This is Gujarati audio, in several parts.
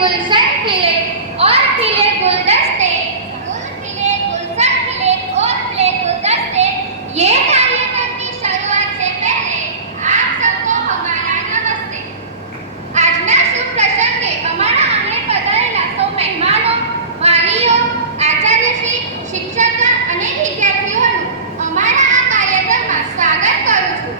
गुलशन खिले और खिले गुलदस्ते, गुल खिले गुलशन खिले और खिले गुलदस्ते। ये कार्यक्रम की शुरुआत से पहले आप सबको हमारा नमस्ते। આજના શુભ પ્રસંગે અમારા આંગણે પધારેલા સૌ મહેમાનો, વાલીઓ, આચાર્યશ્રી, શિક્ષક અને વિદ્યાર્થીઓનું અમારા આ કાર્યક્રમમાં સ્વાગત કરું છું।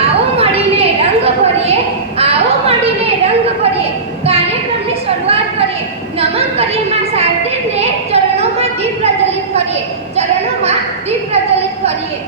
આવો મળીને રંગ ભરીએ, આવો મળીને રંગ ભરીએ, કાર્યક્રમની શરૂઆત કરીએ। નમન કરીએ માં શારદીને, ચરણોમાં દીપ પ્રજ્વલિત કરીએ, ચરણોમાં દીપ પ્રજ્વલિત કરીએ।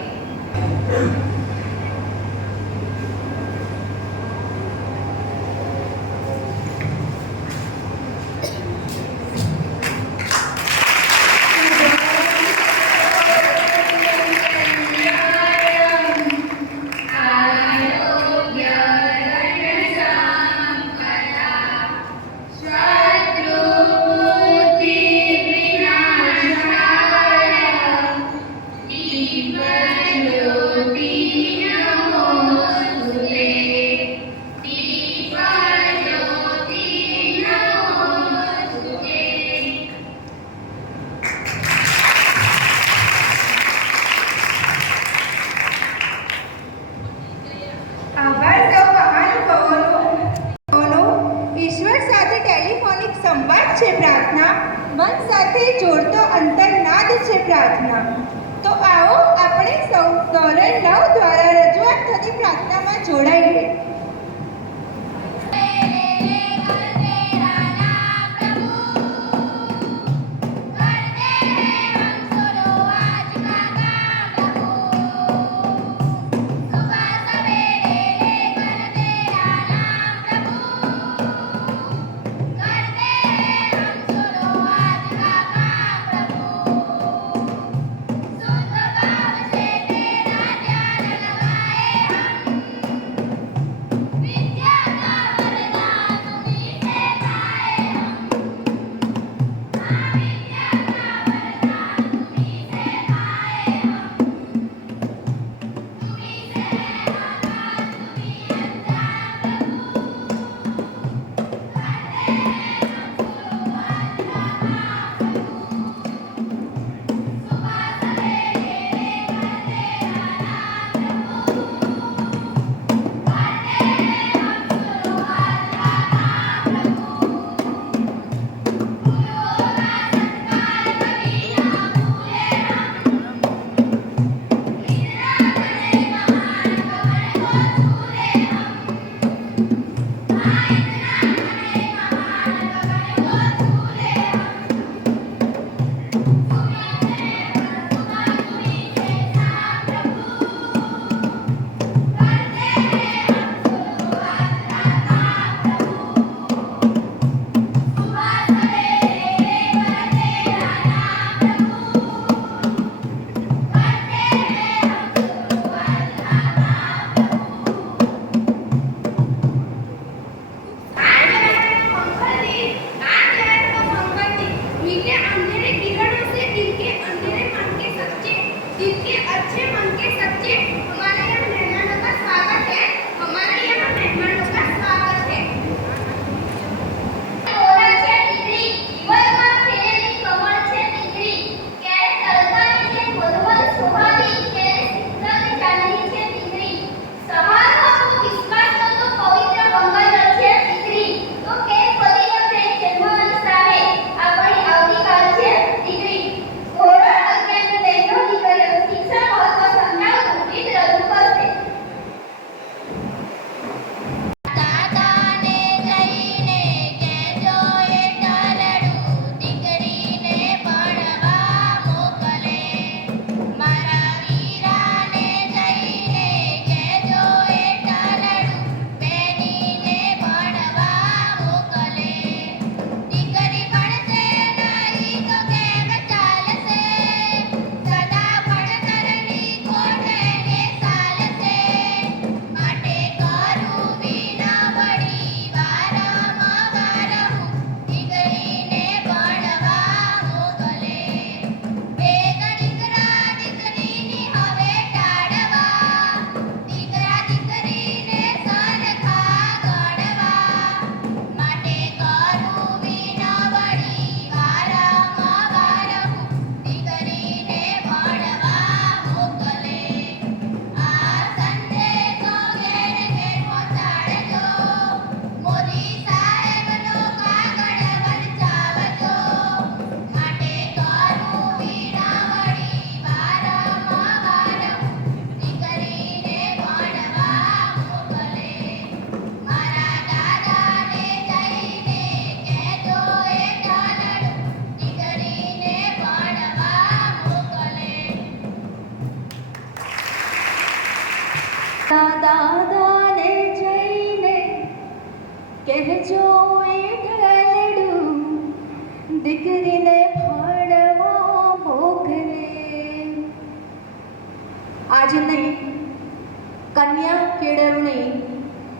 પ્રાર્થના મન સાથે જોડતો અંતરનાદ છે પ્રાર્થના। તો આવો આપણે સૌ ધોરણ 9 દ્વારા રજૂઆત થતી પ્રાર્થનામાં જોડાઈએ।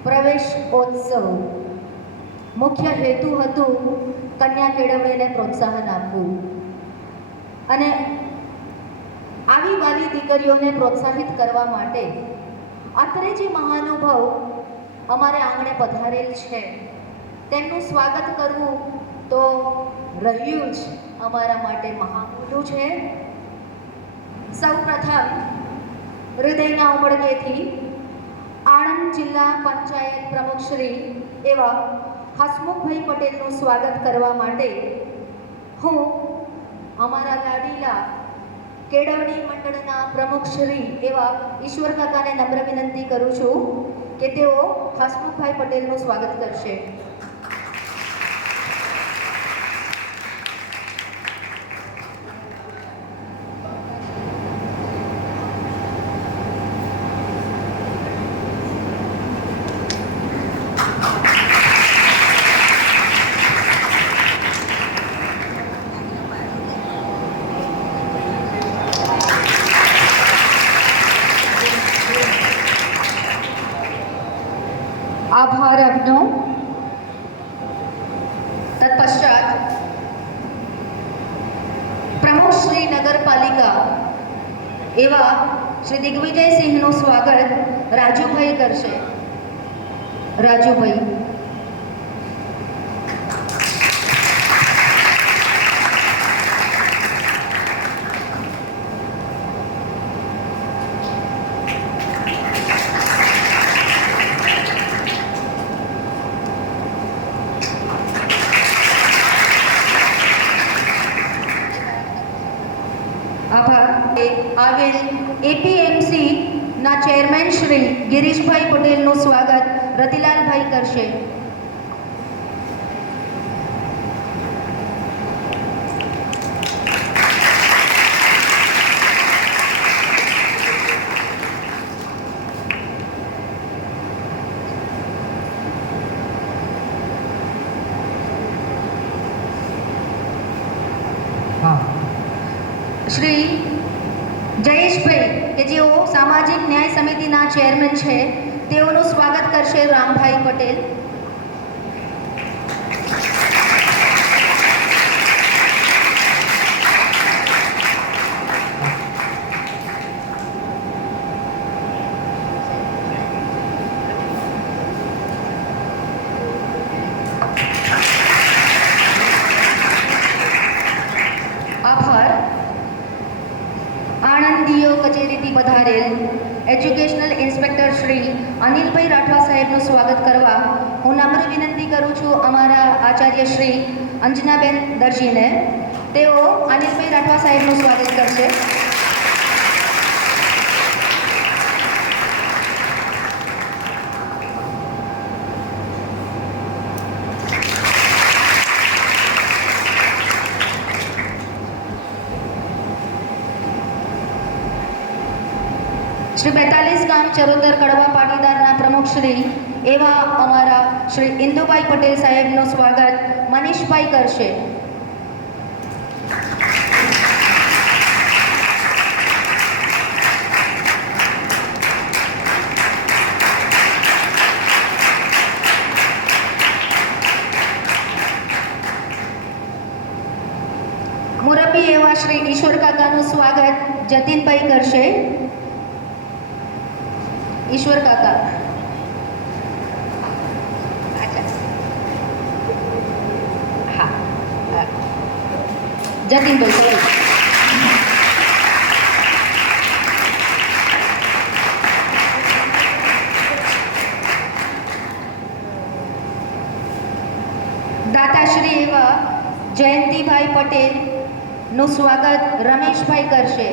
પ્રવેશોત્સવ મુખ્ય હેતુ હતું કન્યા કેળવણીને પ્રોત્સાહન આપવું અને આવી વાલી દીકરીઓને પ્રોત્સાહિત કરવા માટે અત્રે જે મહાનુભાવ અમારે આંગણે પધારેલ છે તેમનું સ્વાગત કરવું તો રહ્યું જ અમારા માટે મહામૂલું છે. સૌપ્રથમ હૃદયના ઉમળકેથી આણંદ જિલ્લા પંચાયત પ્રમુખ શ્રી એવા હસમુખભાઈ પટેલનું સ્વાગત કરવા માટે હું અમારા લાડીલા કેળવણી મંડળના પ્રમુખ શ્રી એવા ઈશ્વર કાકાને નમ્ર વિનંતી કરું છું કે તેઓ હસમુખભાઈ પટેલનું સ્વાગત કરશે. આભાર આપનો. તત્પશ્ચાત પ્રમુખ શ્રી નગરપાલિકા એવા શ્રી દિગ્વિજયસિંહનું સ્વાગત રાજુભાઈ કરશે. રાજુભાઈ. આવેલ એપીએમસી ના ચેરમેન શ્રી ગિરીશભાઈ પટેલનું સ્વાગત રતિલાલભાઈ કરશે. શ્રી જયેશભાઈ કે જેઓ સામાજિક ન્યાય સમિતિના ચેરમેન છે તેઓનું સ્વાગત કરશે રામભાઈ પટેલ. આભાર. આણંદીઓ કચેરીથી પધારેલ એજ્યુકેશનલ ઇન્સ્પેક્ટર શ્રી અનિલભાઈ રાઠવા સાહેબનું સ્વાગત કરવા હું નમ્ર વિનંતી કરું છું અમારા આચાર્ય શ્રી અંજનાબેન દરજીને. તેઓ અનિલભાઈ રાઠવા સાહેબનું સ્વાગત કરશે. શ્રી 42 ગામ ચરોતર કડવા પાટીદારના પ્રમુખ શ્રી એવા અમારા શ્રી ઇન્દુભાઈ પટેલ સાહેબનું સ્વાગત મનીષભાઈ કરશે. મુરબ્બી એવા શ્રી ઈશ્વર કાકાનું સ્વાગત જતીનભાઈ કરશે. ઈશ્વર કાકા. હા જતીનભાઈ. દાતાશ્રી એવા જયંતિભાઈ પટેલનું સ્વાગત રમેશભાઈ કરશે.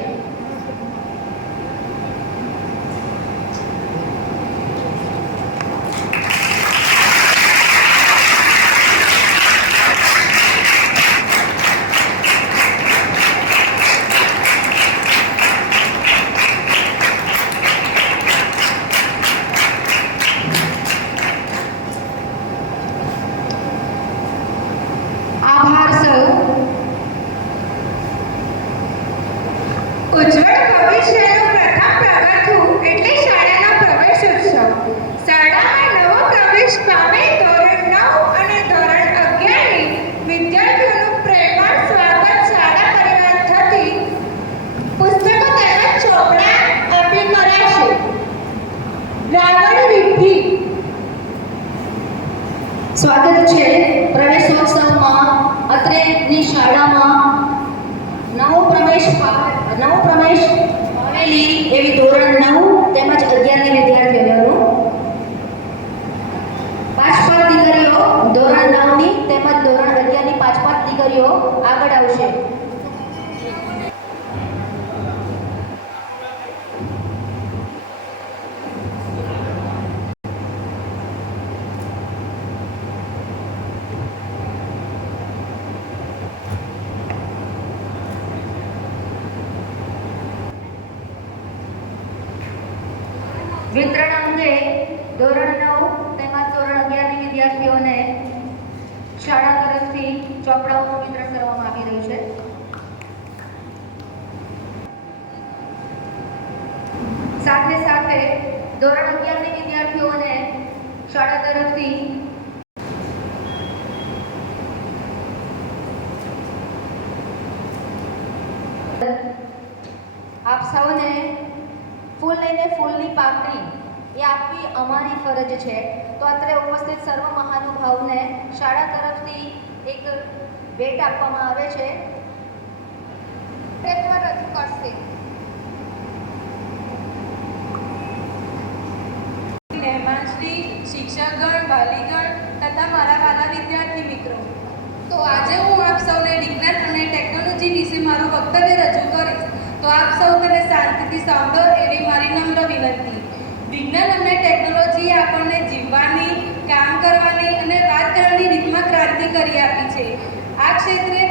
આભાર સૌ. ઉચ્ચ સ્વાગત છે પ્રવેશોત્સવમાં અત્રેની શાળામાં નવો પ્રવેશ પામેલી એવી ધોરણ 9 તેમજ 11ની વિદ્યાર્થીઓનું 5 દીકરીઓ ધોરણ 9ની તેમજ ધોરણ 11ની 5 દીકરીઓ આગળ આવશે. વિતરણ અંગે ધોરણ 9 તેમજ ધોરણ 11ની વિદ્યાર્થીઓને શાળા તરફથી ચોપડાઓનું વિતરણ કરવામાં આવી રહ્યું છે. સાથે સાથે ધોરણ 11ની વિદ્યાર્થીઓને શાળા તરફથી આપ સૌને ફૂલ લઈને ફૂલની પાકડી એ આપવી અમારી ફરજ છે. તો અત્રે ઉપસ્થિત સર્વ મહાનુભાવને શાળા તરફથી એક ભેટ આપવામાં આવે છે. રજૂ કરશે. મહેમાનશ્રી, શિક્ષકગણ, વાલીગણ તથા મારા વાલા વિદ્યાર્થી મિત્રો, તો આજે હું આપ સૌને વિજ્ઞાન અને ટેકનોલોજી વિશે મારું વક્તવ્ય રજૂ કરીશ. તો આપ સૌ તેને શાંતિથી સાંભળો એવી મારી નમ્ર વિનંતી. વિજ્ઞાન અને ટેકનોલોજીએ આપણને જીવવાની, કામ કરવાની અને વાત કરવાની રીતમાં ક્રાંતિ કરી આપી છે. આ ક્ષેત્રે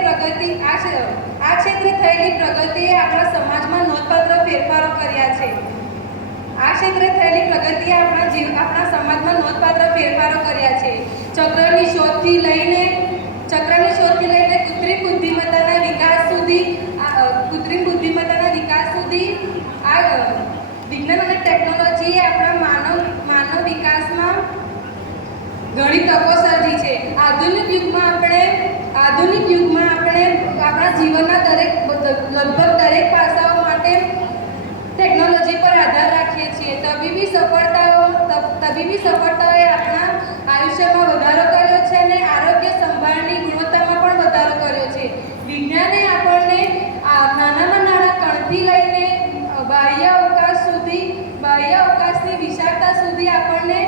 થયેલી પ્રગતિએ આપણા સમાજમાં નોંધપાત્ર ફેરફારો કર્યા છે. આપણા સમાજમાં નોંધપાત્ર ફેરફારો કર્યા છે. ચક્રની શોધથી લઈને કૃત્રિમ બુદ્ધિમત્તાના વિકાસ સુધી આ વિજ્ઞાન અને ટેકનોલોજીએ આપણા માનવ વિકાસમાં ઘણી તકો સર્જી છે. આધુનિક યુગમાં આપણે આપણા જીવનના લગભગ દરેક પાસાઓ માટે ટેકનોલોજી પર આધાર રાખીએ છીએ. તબીબી સફળતાઓએ આપણા આયુષ્યમાં વધારો કર્યો છે અને આરોગ્ય સંભાળની ગુણવત્તામાં પણ વધારો કર્યો છે. વિજ્ઞાને આપણને નાનામાં નાના કણથી લઈને બાહ્ય અવકાશની વિશાળતા સુધી આપણને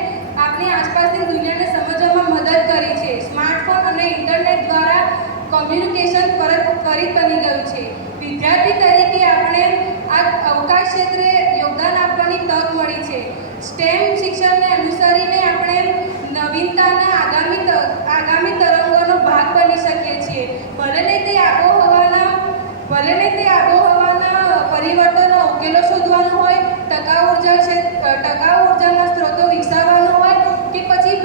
આપણી આસપાસની દુનિયાને સમજવામાં મદદ કરી છે. સ્માર્ટફોન અને ઇન્ટરનેટ દ્વારા કોમ્યુનિકેશન ત્વરિત બની ગયું છે. વિદ્યાર્થી તરીકે આપણે આ અવકાશ ક્ષેત્રે યોગદાન આપવાની તક મળી છે. સ્ટેમ શિક્ષણને અનુસરીને આપણે નવીનતાના આગામી તરંગોનો ભાગ બની શકીએ છીએ. ભલે ને તે આબોહવાના પરિવર્તનનો ઉકેલો શોધવાનો હોય, ટકાઉ ઉર્જાના સ્ત્રોતો વિકસાવવાનો હોય કે પછી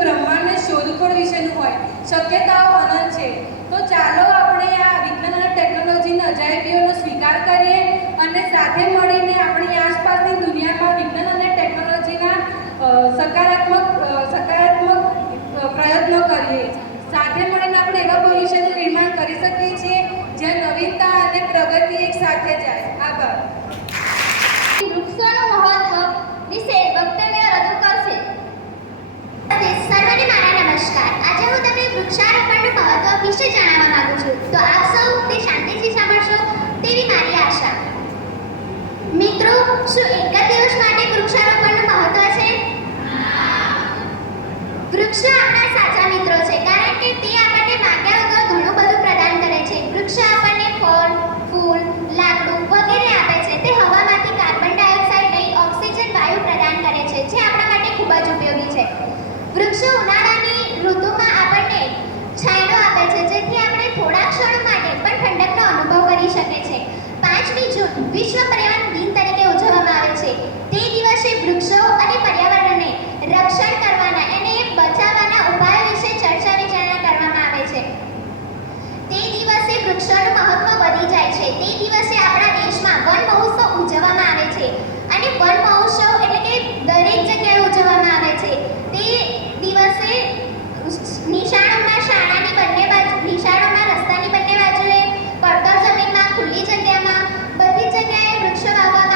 બ્રહ્માંડને શોધખોળ વિશેનું હોય, શક્યતાઓ અનંત છે. તો ચાલો આપણે આ વિજ્ઞાન અને ટેકનોલોજીના અજાયબીઓનો સ્વીકાર કરીએ અને સાથે મળીને આપણી આસપાસની દુનિયામાં વિજ્ઞાન અને ટેકનોલોજીના સકારાત્મક પ્રયત્નો કરીએ. સાથે મળીને આપણે એવા ભવિષ્યનું નિર્માણ કરી શકીએ છીએ જ્યાં નવીનતા અને પ્રગતિ એક સાથે જાય. આભાર. વૃક્ષોનું મહત્વ વિશે વક્તવ્ય રજૂ કરશે. સર્વને મારા નમસ્કાર. આજે હું તમને વૃક્ષારોપણનું મહત્વ વિશે જણાવવા માંગુ છું. તો આપ સૌ તે શાંતિથી સાંભળશો તેવી મારી આશા. મિત્રો, શું એક જ દિવસ માટે વૃક્ષારોપણનું મહત્વ છે? વૃક્ષો આપણા સાચા મિત્રો છે, કારણ કે તે આપણને માંગ્યા વગર ઘણું બધું પ્રદાન કરે છે. વૃક્ષો આપણને ફળ, ફૂલ, લાકડું વગેરે આપે છે. તે હવામાંથી કાર્બન ડાયોક્સાઇડ લઈ ઓક્સિજન વાયુ પ્રદાન કરે છે, જે આપણા માટે ખૂબ જ ઉપયોગી છે. વૃક્ષો ઉનાળાની ઋતુમાં આપણને છાંયડો આપે છે, જેથી આપણે થોડા ક્ષણો માટે પણ ઠંડકનો અનુભવ કરી શકીએ છીએ. 5મી જૂન વિશ્વ પર્યાવરણ દિન તરીકે ઉજવવામાં આવે છે. તે દિવસે વૃક્ષો અને પર્યાવરણને રક્ષણ કરવાના અને બચાવવાના ઉપાયો વિશે ચર્ચા વિચારણા કરવામાં આવે છે. તે દિવસે વૃક્ષોનું મહત્વ વધી જાય છે. તે દિવસે આપણા દેશમાં વન મહોત્સવ ઉજવવામાં આવે છે અને વન મહોત્સવ એટલે કે દરેક જગ્યાએ ઉજવવામાં આવે છે. તે દિવસે નિશાળોમાં રસ્તાની બંને બાજુએ, પડતર જમીનમાં, ખુલ્લી જગ્યામાં બધી જગ્યાએ વૃક્ષો વાવવામાં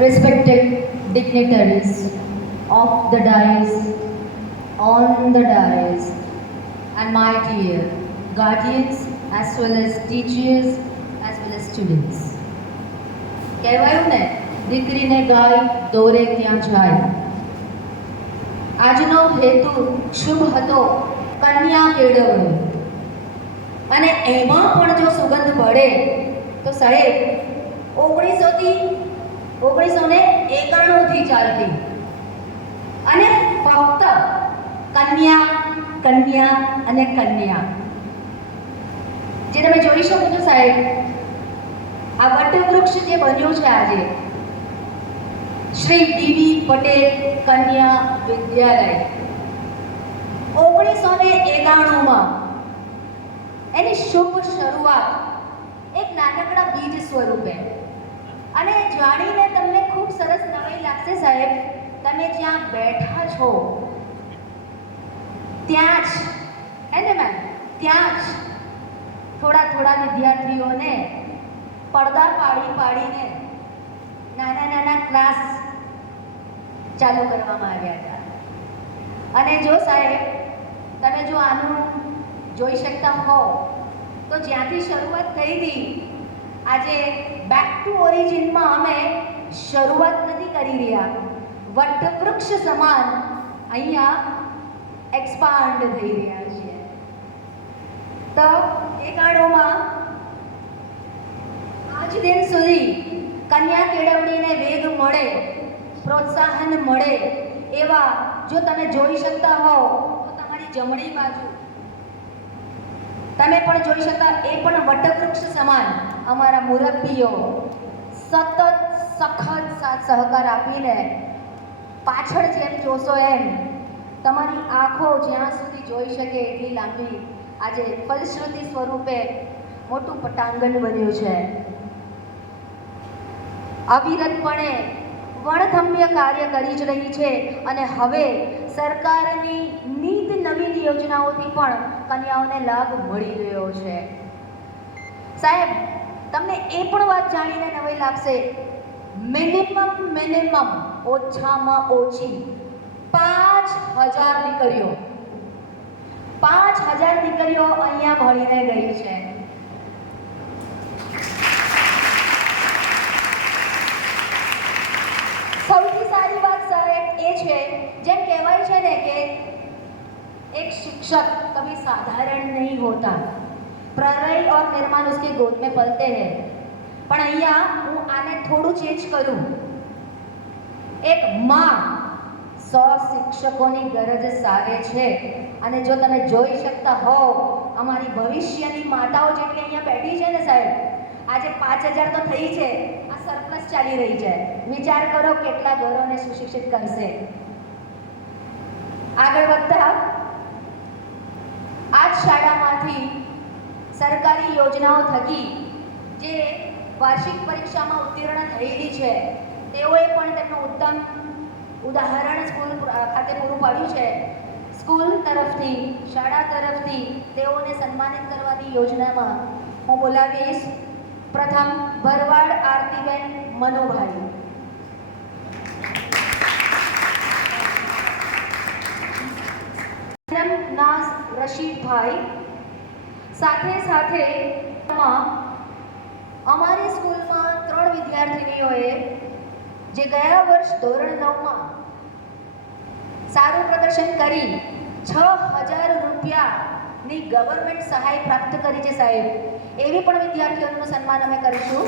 respected dignitaries of the dais, on the dais, and my dear guardians as well as teachers as well as students. કહેવાયું ને, દીકરીને ગાય દોરે ત્યાં જાય. આજનો હેતુ શુભ હતો, કન્યા કેળવણી, અને એમાં પણ જો સુગંધ પડે તો સાહેબ 1991થી ચાલતી અને ફક્ત કન્યા કન્યા અને કન્યા. જે તમે જોઈ શકો છો સાહેબ, આ વટવૃક્ષ જે બન્યું છે આજે, શ્રી ડીવી પટેલ કન્યા વિદ્યાલય, 1991માં એની શુભ શરૂઆત એક નાનકડા બીજ સ્વરૂપે. અને જાણીને તમને ખૂબ સરસ નવાઈ લાગશે સાહેબ, તમે જ્યાં બેઠા છો ત્યાં જ, હે ને મેમ, ત્યાં જ થોડા વિદ્યાર્થીઓને પડદા પાડીને નાના ક્લાસ ચાલુ કરવામાં આવ્યા હતા. અને જો સાહેબ તમે જો આનું જોઈ શકતા હો તો જ્યાંથી શરૂઆત થઈ હતી, આજે બેક ટુ ઓરિજિનમાં અમે શરૂઆત નથી કરી રહ્યા, વટવૃક્ષ સમાન અહીંયા એક્સપાન્ડ થઈ રહ્યા છીએ. તો એ કાળોમાં આજ દિન સુધી કન્યા કેળવણીને વેગ મળે, પ્રોત્સાહન મળે એવા જો તમે જોઈ શકતા હો તો તમારી જમણી બાજુ તમે પણ જોઈ શકતા, એ પણ વટવૃક્ષ સમાન અમારા મુરબ્બીઓ સતત સખત સાથ સહકાર આપીને પાછળ જેમ જોશો એમ તમારી આંખો જ્યાં સુધી જોઈ શકે એટલી લાંબી આજે ફલશ્રુતિ સ્વરૂપે મોટું પટાંગણ બન્યું છે. અવિરતપણે વણથંભ્ય કાર્ય કરી જ રહી છે અને હવે સરકારની નીત નવીન યોજનાઓથી પણ કન્યાઓને લાભ મળી રહ્યો છે. સાહેબ તમને એ પણ વાત જાણીને નવાઈ લાગશે, મિનિમમ ઓછામાં ઓછી 5000 દીકરીઓ અહીંયા ભણીને ગઈ છે. સૌથી સારી વાત સાહેબ એ છે, જેમ કહેવાય છે ને કે एक शिक्षक कभी साधारण नहीं होता, प्रलय और निर्माण उसके गोद में पलते हैं. પણ અહીંયા હું આને થોડું ચેન્જ કરું, એક માં 100 શિક્ષકોની ગરજ સારે છે. અને જો તમે જોઈ શકતા હો અમારી ભવિષ્યની માતાઓ જેટલી અહીંયા બેઠી છે ને સાહેબ, આજે 5000 તો થઈ છે, આ સરપ્લસ ચાલી રહી છે. વિચાર કરો કેટલા ઘરોને સુશિક્ષિત કરશે. આગળ વધતા આ જ શાળામાંથી સરકારી યોજનાઓ થકી જે વાર્ષિક પરીક્ષામાં ઉત્તીર્ણ થયેલી છે તેઓએ પણ તેમનું ઉત્તમ ઉદાહરણ સ્કૂલ ખાતે પૂરું પાડ્યું છે. સ્કૂલ તરફથી, શાળા તરફથી તેઓને સન્માનિત કરવાની યોજનામાં હું બોલાવીશ પ્રથમ ભરવાડ આરતીબેન મનુભાઈ. નાસ રશીદભાઈ. સાથે અમારી સ્કૂલમાં 3 વિદ્યાર્થીનીઓએ જે ગયા વર્ષ ધોરણ 9માં સારું પ્રદર્શન કરી 6000 રૂપિયાની ગવર્મેન્ટ સહાય પ્રાપ્ત કરી છે સાહેબ, એવી પણ વિદ્યાર્થીઓનું સન્માન અમે કરીશું.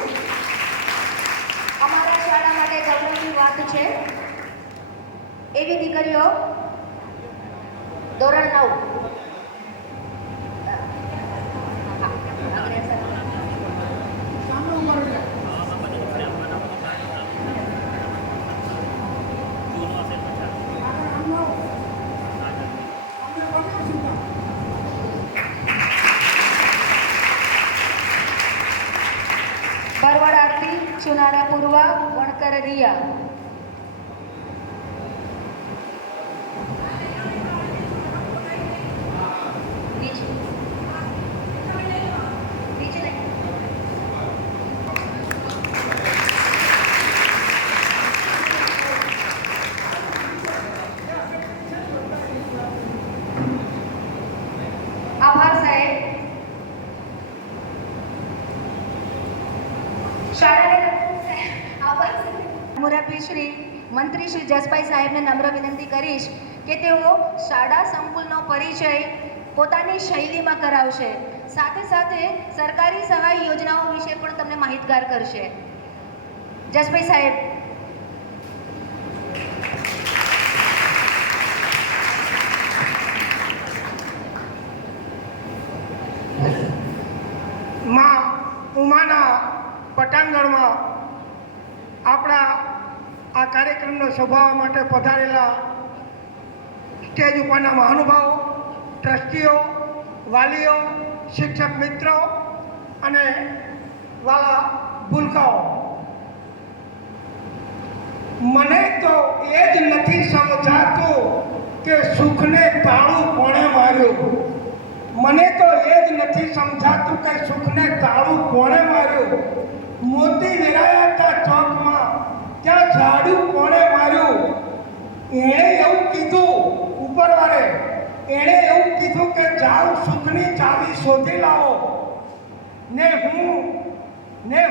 અમારા શાળા માટે ગૌરવની વાત છે. એવી દીકરીઓ ધોરણ 9 ભરવાડ આરતી, ચુનારા પૂર્વા, વણકર રિયા. શાળાને આભાર મુરબ્બી શ્રી મંત્રી શ્રી જસભાઈ સાહેબને નમ્ર વિનંતી કરીશ કે તેઓ શાળા સંકુલનો પરિચય પોતાની શૈલીમાં કરાવશે, સાથે સાથે સરકારી સહાય યોજનાઓ વિશે પણ તમને માહિતગાર કરશે. જસભાઈ સાહેબ. માં ઉમાના પટાંગણમાં આપણા આ કાર્યક્રમને શોભાવવા માટે પધારેલા સ્ટેજ ઉપરના મહાનુભાવો, ટ્રસ્ટીઓ, વાલીઓ, શિક્ષક મિત્રો અને વાલા ભૂલકાઓ, મને તો એ જ નથી સમજાતું કે સુખને તાળું કોણે માર્યું. મને તો એ જ નથી સમજાતું કે સુખને તાળું કોણે માર્યું. મોતી વેરાયા હતા ચોકમાં, ત્યાં ઝાડુ કોણે માર્યું. એણે એવું કીધું, ઉપરવાળે એણે એવું કીધું કે જાઓ સુખની ચાવી શોધી લાવો. ને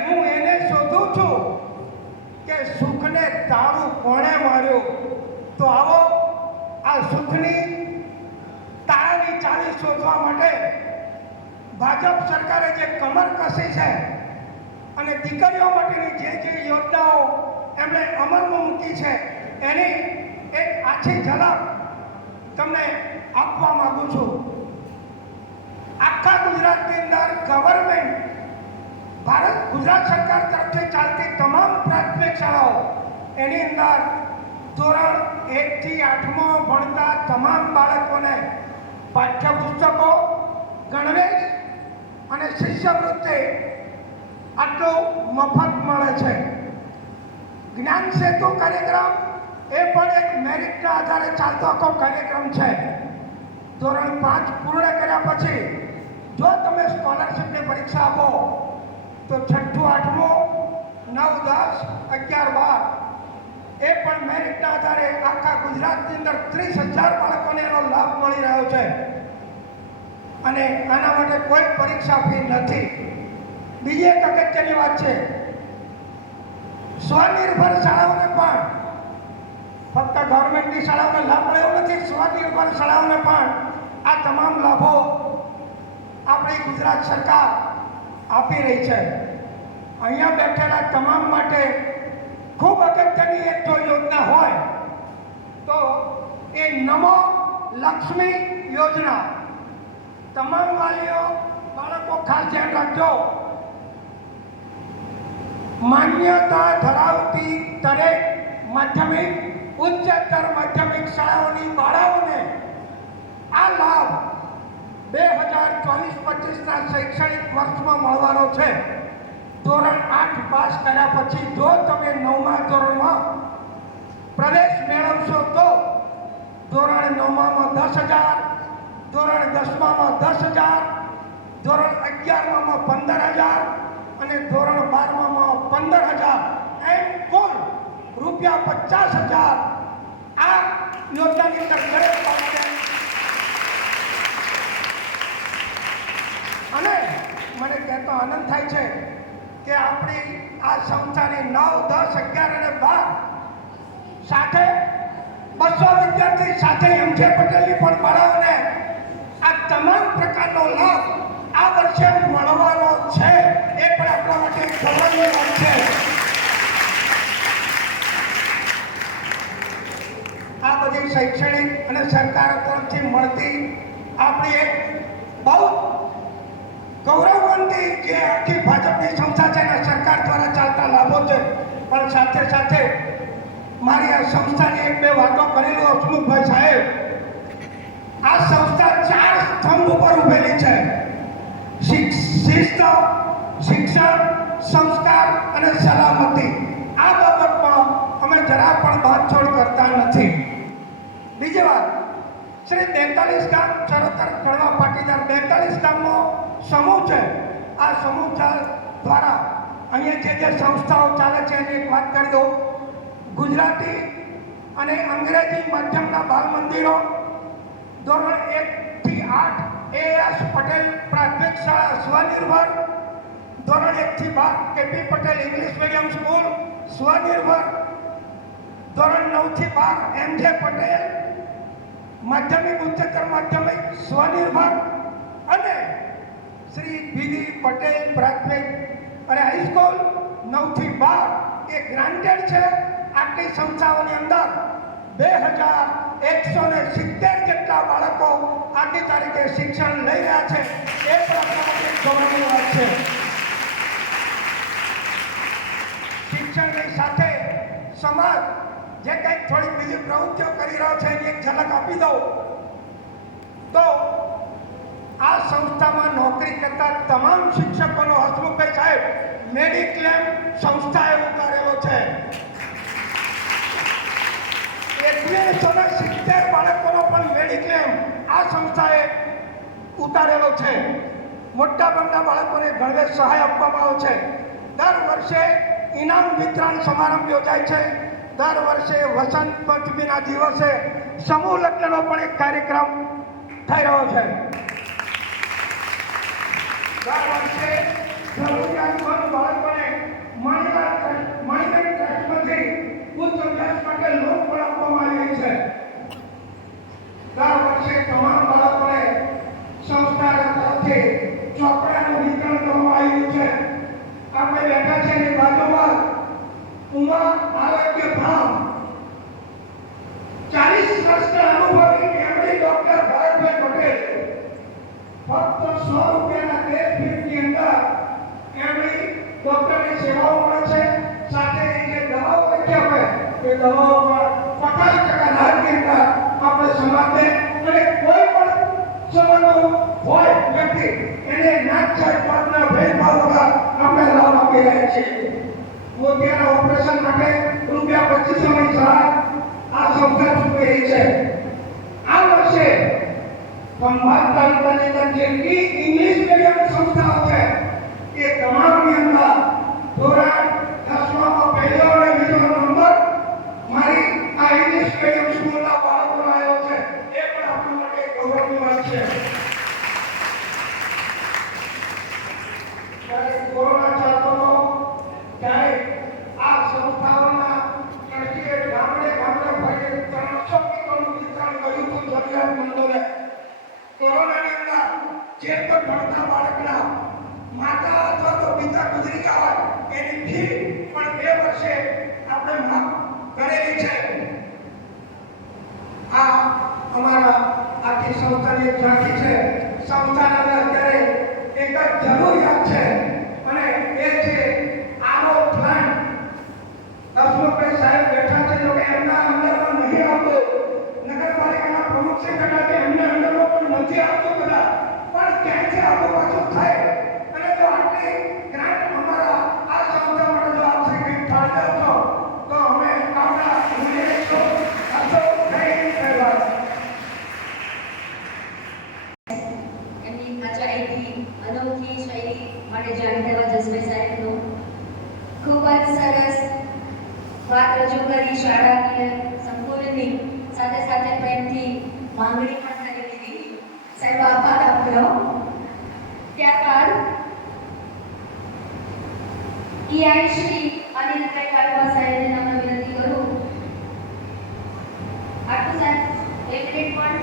હું એને શોધું છું કે સુખને તાળું કોણે માર્યું. તો આવો આ સુખની તાળાની ચાવી શોધવા માટે ભાજપ સરકારે જે કમર કસી છે અને દીકરીઓ માટેની જે યોજનાઓ એમણે અમલમાં મૂકી છે એની એક આછી ઝલક તમને આપવા માંગુ છું. આખા ગુજરાતની અંદર ગવર્મેન્ટ ગુજરાત સરકાર તરફથી ચાલતી તમામ પ્રાથમિક શાળાઓ એની અંદર ધોરણ 1 થી 8માં ભણતા તમામ બાળકોને પાઠ્યપુસ્તકો, ગણવેશ અને શિષ્યવૃત્તિ આટલું મફત મળે છે. જ્ઞાન સેતુ કાર્યક્રમ એ પણ એક મેરિટના આધારે ચાલતો આખો કાર્યક્રમ છે. ધોરણ 5 પૂર્ણ કર્યા પછી જો તમે સ્કોલરશિપની પરીક્ષા આપો તો 6ઠું, 8મું, 9, 10, 11, 12 એ પણ મેરિટના આધારે આખા ગુજરાતની અંદર 30,000 બાળકોને એનો લાભ મળી રહ્યો છે. અને આના માટે કોઈ પરીક્ષા ફી નથી. બીજી એક અગત્યની વાત છે, સ્વનિર્ભર શાળાઓને પણ ફક્ત ગવર્મેન્ટની શાળાઓને લાભ મળે એવું નથી, સ્વનિર્ભર શાળાઓને પણ આ તમામ લાભો આપણી ગુજરાત સરકાર આપી રહી છે. અહીંયા બેઠેલા તમામ માટે ખૂબ અગત્યની એક જો યોજના હોય તો એ નમો લક્ષ્મી યોજના. તમામ વાલીઓ, બાળકો ખાસ ધ્યાન રાખજો. માન્યતા ધરાવતી દરેક માધ્યમિક, ઉચ્ચતર માધ્યમિક શાળાઓની બાળાઓને આ લાભ 2024-25ના શૈક્ષણિક વર્ષમાં મળવાનો છે. ધોરણ 8 પાસ કર્યા પછી જો તમે 9મા ધોરણમાં પ્રવેશ મેળવશો તો ધોરણ 9માં 10,000, ધોરણ 10માં 10,000, ધોરણ 11માં 15,000 અને ધોરણ 12માં 15,000 એમ કુલ ₹50,000 આ યોજનાની અંદર દરેક બાળકોને. અને મને કહેતો આનંદ થાય છે કે આપણી આ સંસ્થાની 9, 10, 11 અને 12 સાથે 200 વિદ્યાર્થી સાથે એમ.જે. પટેલની પણ બાળાઓને આ તમામ પ્રકારનો લાભ આ વર્ષે મળવાનો છે. એ પણ આપણા માટે ગૌરવની વાત છે. આ બધી શૈક્ષણિક અને સરકાર તરફથી મળતી આપણી એક બહુ ગૌરવવંતી જે આખી ભાજપની સંસ્થા છે અને સરકાર દ્વારા ચાલતા લાભો છે. પણ સાથે સાથે મારી આ સંસ્થાની એક બે વાતો કરેલી હસમુખભાઈ સાહેબ. આ સંસ્થા 4 સ્તંભ ઉપર ઉભેલી છે: શિસ્ત, શિક્ષણ, સંસ્કાર અને સલામતી. આ બાબતમાં અમે જરા પણ બાંધછોડ કરતા નથી. બીજી વાત, શ્રી 42 ગામ ચરોતર કડવા પાટીદાર 42 ગામનો સમૂહ છે. આ સમૂહ દ્વારા અહીંયા જે સંસ્થાઓ ચાલે છે એની એક વાત કરી દઉં. ગુજરાતી અને અંગ્રેજી માધ્યમના બાળ મંદિરો, ધોરણ 1 થી 8 AS પટેલ પ્રાથમિક શાળા સ્વનિર્ભર, ધોરણ 1 થી 12 KP Patel English medium school સ્વનિર્ભર, ધોરણ 9 થી 12 એમજે પટેલ માધ્યમિક ઉચ્ચતર માધ્યમિક સ્વનિર્ભર અને શ્રી બીડી પટેલ પ્રાથમિક અને હાઈસ્કૂલ 9 થી 12 એ ગ્રાન્ટેડ છે. આટલી સંસ્થાઓની અંદર 2170 જેટલા બાળકો આજની તારીખે શિક્ષણ લઈ રહ્યા છે. એ પ્રકારની ગૌરવની વાત છે. શિક્ષણની સાથે સમાજ જે કંઈક થોડી બીજી પ્રવૃત્તિઓ કરી રહ્યો છે એની એક ઝલક આપી દઉં તો આ સંસ્થામાં નોકરી કરતા તમામ શિક્ષકોનો હસમુખભાઈ સાહેબ મેડિક્લેમ સંસ્થાએ ઉતારેલો છે. 170 બાળકોનો પણ મેડિક્લેમ આ સંસ્થાએ ઉતારેલો છે. મોટાભાગના બાળકોને ગણવેશ સહાય આપવામાં આવે છે. દર વર્ષે ઇનામ વિતરણ સમારંભ યોજાય છે. દર વર્ષે વસંત પંચમીના દિવસે સમૂહ લગ્નનો પણ એક કાર્યક્રમ થઈ રહ્યો છે. દર વર્ષે જરૂરિયાતમંદ બાળકોને મણિબેન ટ્રસ્ટમાંથી ઉચ્ચ અભ્યાસ માટે લોન પણ આપવામાં આવી રહી છે. દર વર્ષે તમામ બાળકોને સંસ્થા તરફથી ચોપડાનું વિતરણ કરવામાં આવ્યું છે. આપણે બેઠા છે એની બાજુમાં ઉમા આરોગ્ય ધામ 40 વર્ષના અનુભવી એમડી ડોક્ટર ભરતભાઈ પટેલ ફક્ત 100 રૂપિયાના કેશ ફીની અંદર એમડી ડોક્ટરની સેવાઓ મળે છે. સાથે જે દવાઓ લખી આપે એ દવાઓ પર 50% રાહતની અંદર આપણે સમાજને અને કોઈ પણ સમાજનો હોય વ્યક્તિ એને નાત જાત પાતના ભેદભાવ વગર આપણે લાભ આપી રહ્યા છીએ. મોતિયાના ઓપરેશન માટે રૂપિયા 2500 ની સહાય આ સંસ્થા ચૂકવી રહી છે. આ વર્ષે ખંભાત તાલુકાની અંદર જેટલી ઇંગ્લિશ મીડિયમ સંસ્થાઓ છે એ તમામની અંદર ધોરણ 10માં પહેલો અને બીજો નંબર મારી આ ઇંગ્લિશ મીડિયમ સ્કૂલના બાળકોનો આવ્યો છે. એ પણ આપણા માટે ગૌરવની વાત છે. જ્યારે કોરોના ચાલતો હતો ત્યારે આ સંસ્થાઓના ટ્રસ્ટીએ ગામડે ફરી 300 કિલોનું વિતરણ કર્યું હતું જરૂરિયાતમંદોને. કોરોનાની અંદર જે પણ ભણતા બાળકના માતા અથવા તો પિતા ગુજરી ગયા હોય એની ફી પણ 2 વર્ષે આપણે માફ કરેલી છે. આ અમારા આખી સંસ્થાની ઝાંખી છે. સંસ્થાના અત્યારે એક જ જરૂરિયાત છે અને એ છે આનો પ્લાન્ટ. હસમુખભાઈ સાહેબ બેઠા છે જો કે એમના અંદરમાં નહીં આવતો, નગરપાલિકાના પ્રમુખ છે કદાચ એમના અંદરમાં પણ નથી આવતો કદાચ, પણ ક્યાંથી આવતો પાછું થાય અને જો આટલી ગ્રાન્ટ અમારા આ સંસ્થા માટે જો આપશે કંઈક ફાળવે આપશો તો અમે આપણા ઉમેરીશું. હસમુખભાઈ કહેવાય. એમની આચાર્યથી અનોખી શૈલી માટે જાણીતા એવા જસભાઈ સાહેબનો ખૂબ જ સરસ વાત રજૂ કરી. શાળાકીય સંકુલની સાથે સાથે પ્રેમથી માંગણી પણ કરી દીધી. સાહેબ આભાર આપનો. ત્યારબાદ ઈઆઈ શ્રી અનિલભાઈ કાળવા સાહેબને નામ વિનંતી કરું. આટલું સાહેબ એક મિનિટ પણ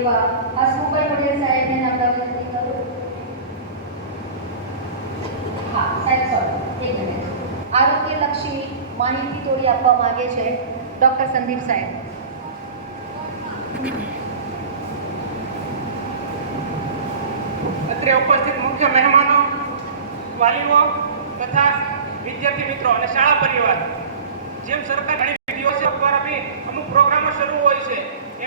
એવા હસમુખભાઈ પટેલ સાહેબને નામ વિનંતી કરું. હા સાહેબ સોરી એક મિનિટ. આરોગ્યલક્ષી માહિતી થોડી આપવા માંગે છે ડૉક્ટર સંદીપ સાહેબ. અત્રે ઉપસ્થિત મુખ્ય મહેમાનો, વાલીઓ તથા વિદ્યાર્થી મિત્રો અને શાળા પરિવાર, જેમ સરકાર ઘણી વિધિઓ દ્વારા બી અમુક પ્રોગ્રામો શરૂ હોય છે,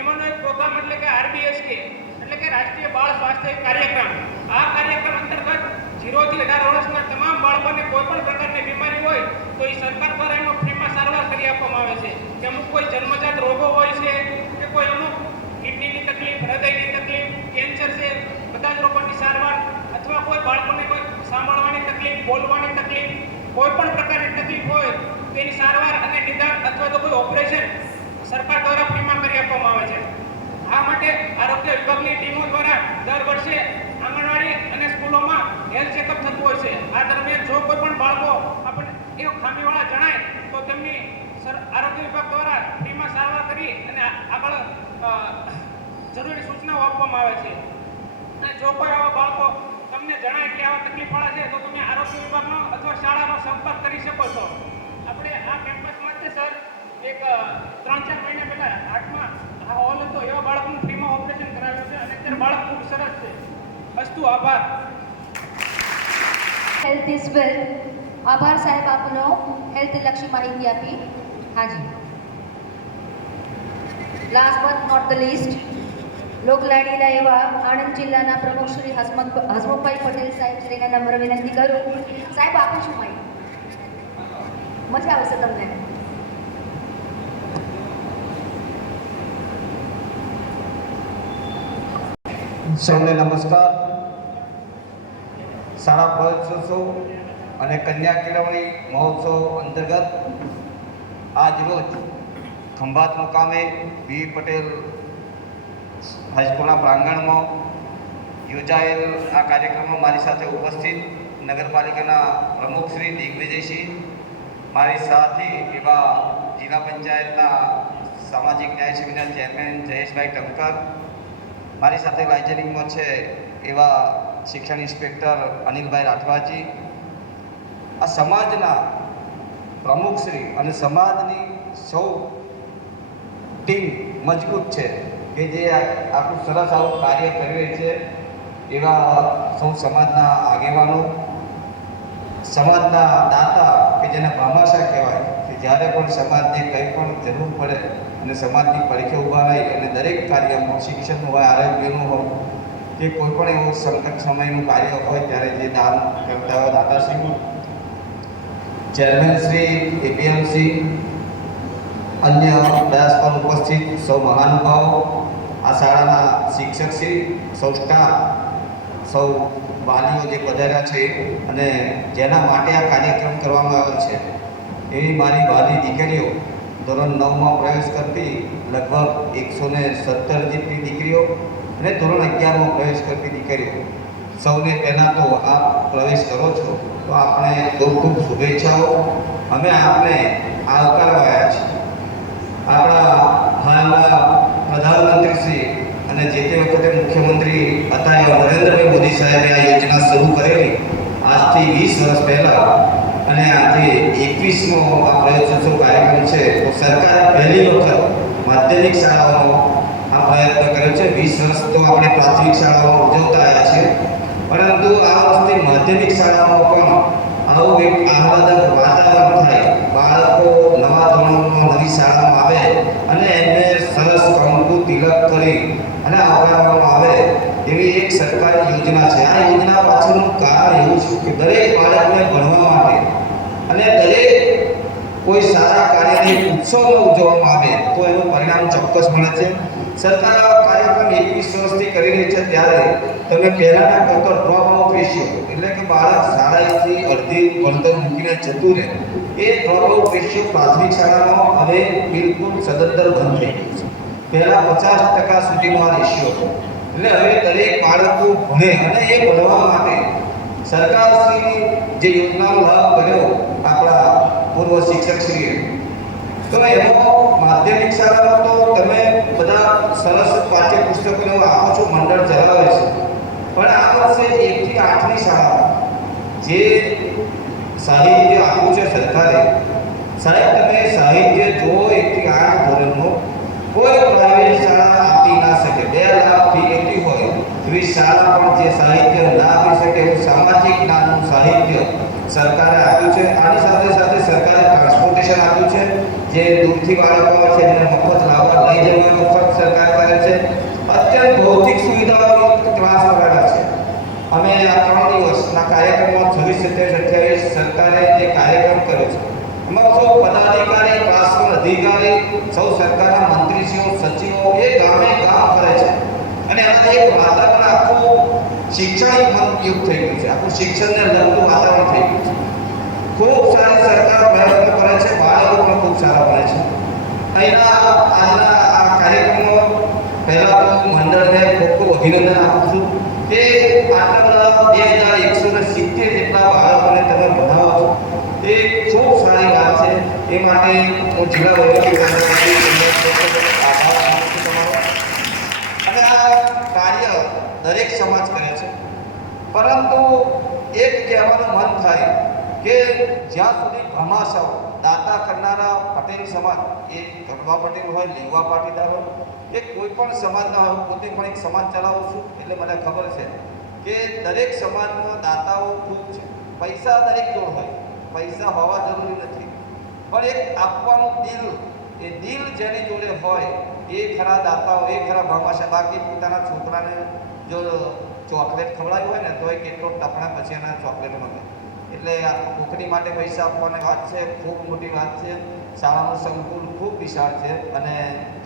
એમાંનો એક પ્રોગ્રામ એટલે કે આરબીએસકે એટલે કે રાષ્ટ્રીય બાળ સ્વાસ્થ્ય કાર્યક્રમ. આ કાર્યક્રમ અંતર્ગત 0 થી 18 વર્ષના તમામ બાળકોને કોઈ પણ પ્રકારની બીમારી હોય તો એ સરકાર દ્વારા એનો ફ્રીમાં સારવાર કરી આપવામાં આવે છે. કે અમુક કોઈ જન્મજાત રોગો હોય છે કે કોઈ અમુક કિડનીની તકલીફ, હૃદયની તકલીફ, કેન્સર છે, બધા જ રોગોની સારવાર અથવા કોઈ બાળકોને કોઈ સાંભળવાની તકલીફ, બોલવાની તકલીફ, કોઈ પણ પ્રકારની તકલીફ હોય તેની સારવાર અને નિદાન અથવા તો કોઈ ઓપરેશન સરકાર દ્વારા ફ્રીમાં કરી આપવામાં આવે છે. આ માટે આરોગ્ય વિભાગની ટીમો દ્વારા દર વર્ષે આંગણવાડી આંગણવાડી અને સ્કૂલોમાં હેલ્થ ચેકઅપ થતું હોય છે. આ દરમિયાન જો કોઈ પણ બાળકો આપણને એ ખામીવાળા જણાય તો તેમની આરોગ્ય વિભાગ દ્વારા ફ્રીમાં સારવાર કરી અને આગળ જરૂરી સૂચનાઓ આપવામાં આવે છે. અને જો કોઈ આવા બાળકો તમને જણાય કે આવા તકલીફવાળા છે તો તમે આરોગ્ય વિભાગનો અથવા શાળાનો સંપર્ક કરી શકો છો. આપણે આ કેમ્પસમાં છે સર એક 3-4 મહિના પહેલા 8માં આ હોલ હતો, એવા બાળકનું ફ્રીમાં ઓપરેશન કરાવ્યું છે અને અત્યારે બાળક ખૂબ સરસ છે. અસ્તુ, આભાર. Health is wealth. આભાર સાહેબ આપનો હેલ્થ લક્ષી માહિતી આપી. હાજી. Last but not the least, લોકલાડીલા એવા આણંદ જિલ્લાના પ્રમુખ શ્રી હસમુખભાઈ પટેલ સાહેબ શ્રીને નમ્ર વિનંતી કરું. સાહેબ આપું છું માહિતી, મજા આવશે તમને. સૌને નમસ્કાર. શાળા પ્રવેશોત્સવ અને કન્યા કેળવણી મહોત્સવ અંતર્ગત આજ રોજ ખંભાત મુકામે બી પટેલ હાઈસ્કૂલના પ્રાંગણમાં યોજાયેલ આ કાર્યક્રમમાં મારી સાથે ઉપસ્થિત નગરપાલિકાના પ્રમુખ શ્રી દિગ્વિજયસિંહ, મારી સાથે એવા જિલ્લા પંચાયતના સામાજિક ન્યાય સમિતિના ચેરમેન જયેશભાઈ ટંકર, મારી સાથે લાઇબ્રેરીમાં છે એવા શિક્ષણ ઇન્સ્પેક્ટર અનિલભાઈ રાઠવાજી, આ સમાજના પ્રમુખશ્રી અને સમાજની સૌ ટીમ મજબૂત છે કે જે આખું સરસ આવું કાર્ય કરી રહી છે. એવા સૌ સમાજના આગેવાનો, સમાજના દાતા કે જેને ભામાશા કહેવાય, કે જ્યારે પણ સમાજને કંઈ પણ જરૂર પડે અને સમાજની પડખે ઊભા રહી અને દરેક કાર્યમાં શિક્ષણનું હોય, આરોગ્યનું હોય કે કોઈ પણ એવું સંકટ સમયનું કાર્ય હોય ત્યારે જે દાન કરતા હોય દાતાશ્રી, ચેરમેન શ્રી એપીએમસી, અન્ય પ્રયાસ પર ઉપસ્થિત સૌ મહાનુભાવો, આ શાળાના શિક્ષકશ્રી, સૌ સ્ટાફ, સૌ વાલીઓ જે પધાર્યા છે અને જેના માટે આ કાર્યક્રમ કરવામાં આવ્યો છે એવી મારી વાલી દીકરીઓ, ધોરણ 9માં પ્રવેશ કરતી લગભગ 117 જેટલી દીકરીઓ અને ધોરણ 11માં પ્રવેશ કરતી દીકરીઓ, સૌને પહેલાં તો આપ પ્રવેશ કરો છો તો આપણે ખૂબ ખૂબ શુભેચ્છાઓ. અમે આપને આવકારવા આવ્યા છીએ. આપણા હાલના પ્રધાનમંત્રી શ્રી અને જે તે વખતે મુખ્યમંત્રી હતા એવા નરેન્દ્રભાઈ મોદી સાહેબે આ યોજના શરૂ કરેલી આજથી 20 વર્ષ પહેલાં, અને આજે 21મો આ પ્રવેશોત્સવ કાર્યક્રમ છે. તો સરકારે પહેલી વખત માધ્યમિક શાળાઓનો આ પ્રયત્ન કર્યો છે. 20 વર્ષ તો આપણે પ્રાથમિક શાળાઓમાં ઉજવતા આવ્યા છીએ, પરંતુ આ વખતે માધ્યમિક શાળાઓમાં પણ આવું એક આહલાદક વાતાવરણ થાય, બાળકો નવા ધોરણમાં નવી શાળામાં આવે અને એમને સરસ કંકુ તિલક કરી અને આવકારવામાં આવે એવી એક સરકારી યોજના છે. આ યોજના પાછળનું કારણ એવું છે કે દરેક બાળકને ભણવા માટે અને દરેક કોઈ સારા કાર્યને ઉત્સવમાં ઉજવવામાં આવે તો એનું પરિણામ ચોક્કસ મળે છે. સરકાર આ કાર્યક્રમ 21 વર્ષથી કરી રહી છે, ત્યારે તમે પહેલાંના કરતા ડ્રોપ આઉટ રેશિયો, એટલે કે બાળક શાળાએથી અડધી ભણતર મૂકીને જતું રહે, એ ડ્રોપ આઉટ રેશિયો પ્રાથમિક શાળામાં હવે બિલકુલ સદંતર બંધ થઈ ગયું છે. પહેલાં 50% સુધીનો આ રેશિયો હતો. એટલે હવે દરેક બાળકો ભણે અને એ ભણવા માટે સરકારશ્રી જે યોજનાનો લાભ કર્યો આપણા પૂર્વ શિક્ષકશ્રીએ, તો એમાં માધ્યમિક શાળામાં તો તમે બધા સરસ પાઠ્યપુસ્તકોને આપો છો, મંડળ ચલાવે છે, પણ આ વર્ષે 1 થી 8ની શાળામાં જે સાહિત્ય આપ્યું છે સરકારે, સાહેબ તમે સાહિત્ય જો 1 થી 8 ધોરણનું કોઈ પ્રાઇવેટ શાળા આપી ના શકે. 2 લાખ ફી એટલી હોય એવી શાળા પણ જે સાહિત્ય ના આપી શકે એવું સામાજિક જ્ઞાનનું સાહિત્ય સરકારે આપ્યું છે. આની સાથે સાથે સરકારે ટ્રાન્સપોર્ટેશન આપ્યું છે. જે દૂરથી બાળકો આવે છે એમને મફત લાવવા લઈ જવાનું ખર્ચ સરકાર કરે છે. અત્યંત ભૌતિક સુવિધાઓ ક્લાસ કરાવ્યા છે. અમે આ 3 દિવસના કાર્યક્રમમાં 26, 27, 28 સરકારે જે કાર્યક્રમ કર્યો છે એમાં સૌ પદાધિકારી, ક્લાસરૂમ અધિકારી, સૌ સરકારના મંત્રીશ્રીઓ, સચિવો એ ગામે ગામ ફરે છે અને એનાથી એક વાતાવરણ આખું શિક્ષણયુક્ત થઈ ગયું છે. આખું શિક્ષણને લગતું વાતાવરણ થઈ ગયું છે. ખૂબ સારી સરકાર પ્રયત્ન કરે છે, બાળકો પણ ખૂબ સારા બને છે. અહીંના આજના આ કાર્યક્રમમાં પહેલાં તો મંડળને ખૂબ ખૂબ અભિનંદન આપું છું કે કે આટલા બધા 2170 જેટલા બાળકોને તમે ભણાવો છો એ ખૂબ સારી વાત છે. એ માટે હું જિલ્લા વહીવટી તંત્રથી આભાર માનું છું તમારો. અને આ કાર્ય દરેક સમાજ કરે છે, પરંતુ એક કહેવાનું મન થાય કે જ્યાં સુધી ભમાસાઓ દાતા કરનારા પટેલ સમાજ, એ ગઢવા પટેલ હોય, લેવા પાટીદાર હોય કે કોઈ પણ સમાજના હોય, પોતે પણ એક સમાજ ચલાવું છું એટલે મને ખબર છે કે દરેક સમાજમાં દાતાઓ ખૂબ છે. પૈસા દરેક જોડ હોય, પૈસા હોવા જરૂરી નથી, પણ એક આપવાનું દિલ, એ દિલ જેની જોડે હોય એ ખરા દાતાઓ, એ ખરા ભમાસા. બાકી પોતાના છોકરાને જો ચોકલેટ ખવડાવી હોય ને તો એ કેટલો ટપણા પછી એના ચોકલેટ મળે. એટલે આ છોકરી માટે પૈસા આપવાની વાત છે, ખૂબ મોટી વાત છે. શાળાનું સંકુલ ખૂબ વિશાળ છે અને